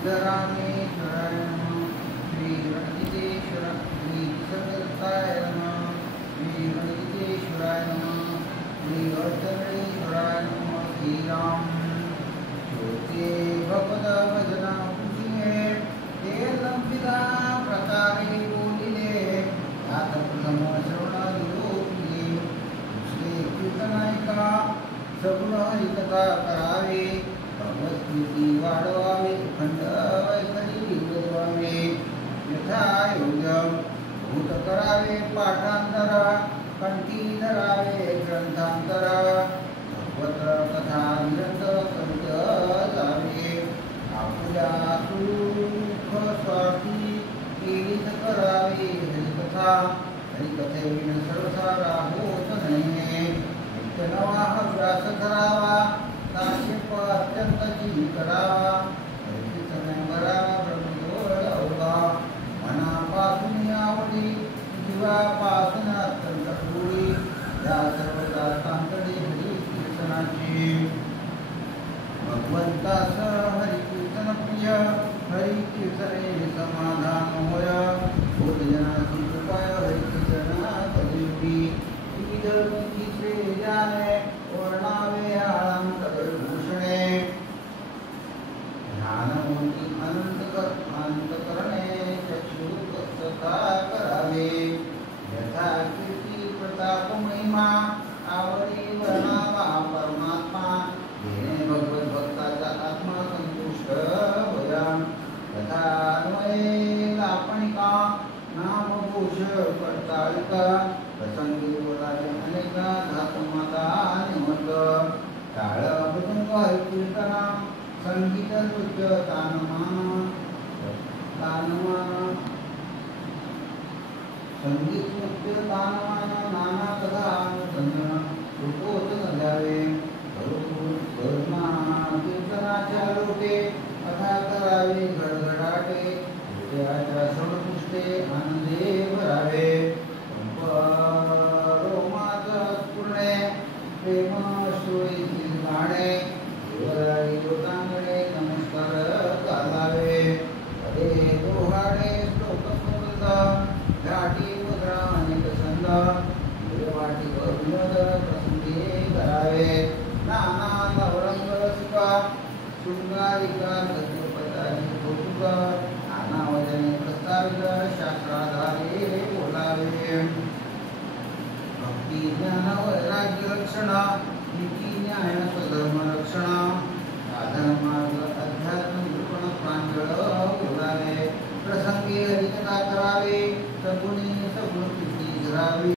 सिद्धरामेश्वराय नमः। श्री गणेशेश्वर श्री सर्वदत्ताय नमः। श्री गणेशेश्वराय नमः। श्री अर्धनेश्वराय नमः। श्रीराम ज्योते भगवत भजना पूजिये ते लंबिता प्रकारे बोलिले यात प्रथम श्रवण निरोपिले दुसरे कीर्तन ऐका सगुण हितका करावे भगवद्गीती वाढवावे खंड वैखरी बोलवावे यथा योग्य भूत करावे पाठांतर कंठी धरावे ग्रंथांतर भगवत कथा निरंतर करीत जावे आपल्या सुख स्वार्थी केलीच करावे हरिकथा हरिकथेविण सर्वसारा होत नाही नवा व्यास धरावा काश्यप अत्यंत जी करावा हरिकीर्तन करावा ब्रह्मजोळ लावला मनापासून आवडी जीवापासून अत्यंत गोडी या सर्व दासांकडे हरिकीर्तनाची भगवंतास हरिकीर्तन प्रिय हरिकीर्तने समाधान होय भोजनाची कृपाय हरिकीर्तना कलियुगी विविध जाने वर्णावे आळंतभूषणे ज्ञानमूर्ती अनंत करणे चक्षुकथा करावे यथा कीर्ती प्रताप महिमा आवडी वर्णावा परमात्मा घेणे भगवत भक्ताचा आत्मा संतुष्ट होया तथा अन्वये लापणिका नामघोष पडताळिका प्रसंगी बोलावे अनेक धातुमाता निमंत टाळ मृदुंग कीर्तना संगीत नृत्य तानमान संगीत नृत्य तानमान नाना कथा अनुसंधान रूपोत न द्यावे करुणा कीर्तनाच्या लोटे कथा करावे गडगडाटे हृदयाच्या सणपुष्टे आनंदे भरावे रोमाच पूर्णे प्रेम सोयीतील गाणे देवराई लोटांगणे नमस्कार घालावे अरे दोहाडे श्लोक सुंद घाटी मुद्रा अनेक छंद वाटी विनोद प्रसंगी करावे नाना नवरंग रसिका शृंगारिका गजपताची कौतुक नाना वजने प्रस्तावित शास्त्राधारे बोलावे भक्ती ज्ञान वैराग्य रक्षण नीती न्याय स्वधर्म रक्षण साधन मार्ग अध्यात्म निरूपण प्रांजळ बोलावे प्रसंगी हरिकथा करावे सगुणी सगुण कीर्ती धरावी